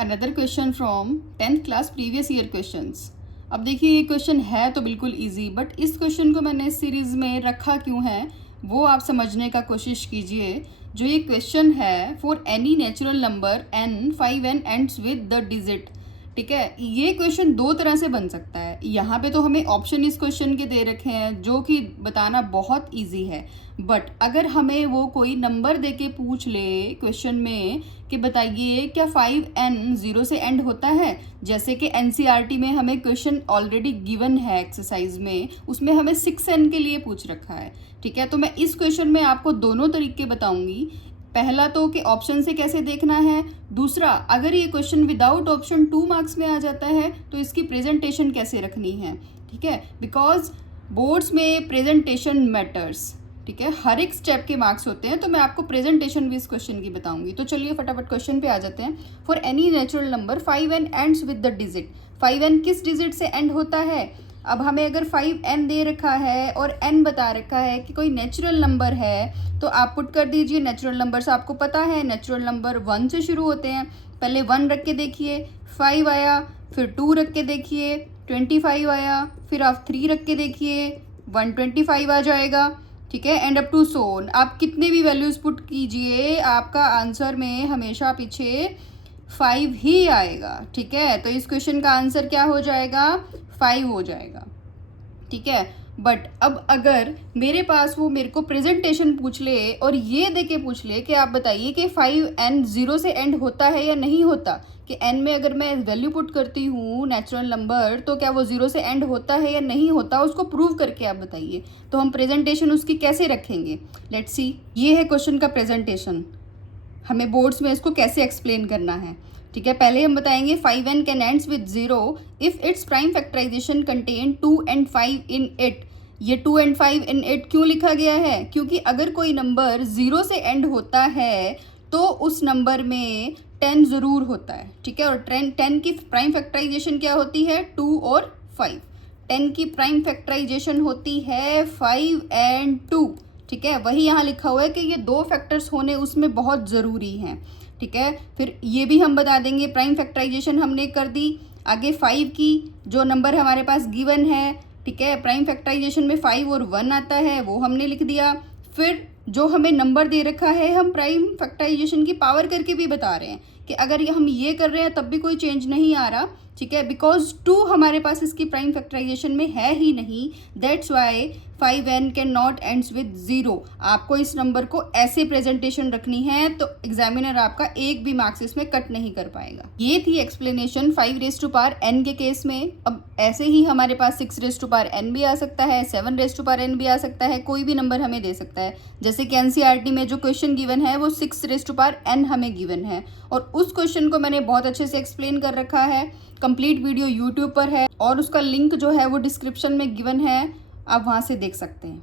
Another question from 10th class previous year questions. अब देखिए ये क्वेश्चन है तो बिल्कुल इजी, बट इस क्वेश्चन को मैंने इस सीरीज़ में रखा क्यों है वो आप समझने का कोशिश कीजिए। जो ये क्वेश्चन है, for any natural number n 5n ends with the digit, ठीक है। ये क्वेश्चन दो तरह से बन सकता है। यहाँ पे तो हमें ऑप्शन इस क्वेश्चन के दे रखे हैं जो कि बताना बहुत इजी है, बट अगर हमें वो कोई नंबर दे के पूछ ले क्वेश्चन में कि बताइए क्या 5n 0 से एंड होता है, जैसे कि एनसीईआरटी में हमें क्वेश्चन ऑलरेडी गिवन है एक्सरसाइज में, उसमें हमें 6n के लिए पूछ रखा है, ठीक है। तो मैं इस क्वेश्चन में आपको दोनों तरीके बताऊंगी। पहला तो कि ऑप्शन से कैसे देखना है, दूसरा अगर ये क्वेश्चन विदाउट ऑप्शन 2 मार्क्स में आ जाता है तो इसकी प्रेजेंटेशन कैसे रखनी है, ठीक है। बिकॉज बोर्ड्स में प्रेजेंटेशन मैटर्स, ठीक है। हर एक स्टेप के मार्क्स होते हैं, तो मैं आपको प्रेजेंटेशन भी इस क्वेश्चन की बताऊंगी। तो चलिए फटाफट क्वेश्चन पे आ जाते हैं। For any natural number 5n ends with the digit, 5n किस डिजिट से एंड होता है। अब हमें अगर 5n दे रखा है और n बता रखा है कि कोई नेचुरल नंबर है, तो आप पुट कर दीजिए। नेचुरल नंबर्स आपको पता है, नेचुरल नंबर 1 से शुरू होते हैं। पहले 1 रख के देखिए, 5 आया, फिर 2 रख के देखिए, 25 आया, फिर आप 3 रख के देखिए, 125 आ जाएगा, ठीक है। And up to so on. आप कितने भी वैल्यूज़ पुट कीजिए, आपका आंसर में हमेशा पीछे 5 ही आएगा, ठीक है। तो इस क्वेश्चन का आंसर क्या हो जाएगा, 5 हो जाएगा, ठीक है। बट अब अगर मेरे पास वो मेरे को प्रेजेंटेशन पूछ ले और ये दे के पूछ ले कि आप बताइए कि 5n 0 से एंड होता है या नहीं होता, कि n में अगर मैं वैल्यू पुट करती हूँ नेचुरल नंबर, तो क्या वो 0 से एंड होता है या नहीं होता, उसको प्रूव करके आप बताइए। तो हम प्रेजेंटेशन उसकी कैसे रखेंगे, लेट्स सी। ये है क्वेश्चन का प्रेजेंटेशन, हमें बोर्ड्स में इसको कैसे एक्सप्लेन करना है, ठीक है। पहले हम बताएंगे 5n can ends with 0 if it's prime factorisation contain 2 and 5 in it. ये 2 and 5 इन इट क्यों लिखा गया है, क्योंकि अगर कोई नंबर 0 से एंड होता है तो उस नंबर में 10 ज़रूर होता है, ठीक है। और 10 की प्राइम फैक्टराइजेशन क्या होती है, 2 और 5। 10 की प्राइम फैक्टराइजेशन होती है 5 and 2, ठीक है। वही यहाँ लिखा हुआ है कि ये दो फैक्टर्स होने उसमें बहुत ज़रूरी हैं, ठीक है। फिर ये भी हम बता देंगे, प्राइम फैक्टराइजेशन हमने कर दी। आगे 5 की जो नंबर हमारे पास गिवन है, ठीक है, प्राइम फैक्टराइजेशन में 5 और 1 आता है, वो हमने लिख दिया। फिर जो हमें नंबर दे रखा है, हम प्राइम फैक्टराइजेशन की पावर करके भी बता रहे हैं कि अगर ये हम ये कर रहे हैं तब भी कोई चेंज नहीं आ रहा, ठीक है। बिकॉज 2 हमारे पास इसकी प्राइम फैक्टराइजेशन में है ही नहीं, that's why 5n can not ends with 0। आपको इस नंबर को ऐसे प्रेजेंटेशन रखनी है तो एग्जामिनर आपका एक भी मार्क्स इसमें कट नहीं कर पाएगा। ये थी explanation 5 raise to power n के केस में। अब ऐसे ही हमारे पास 6 रेज़ टू पावर n भी आ सकता है, 7 रेज़ टू पावर n भी आ सकता है, कोई भी नंबर हमें दे सकता है। जैसे कि एनसीईआरटी में जो क्वेश्चन गिवन है वो 6 रेज़ टू पावर n हमें गिवन है, और उस क्वेश्चन को मैंने बहुत अच्छे से एक्सप्लेन कर रखा है। कंप्लीट वीडियो यूट्यूब पर है और उसका लिंक जो है वो डिस्क्रिप्शन में गिवन है, आप वहाँ से देख सकते हैं।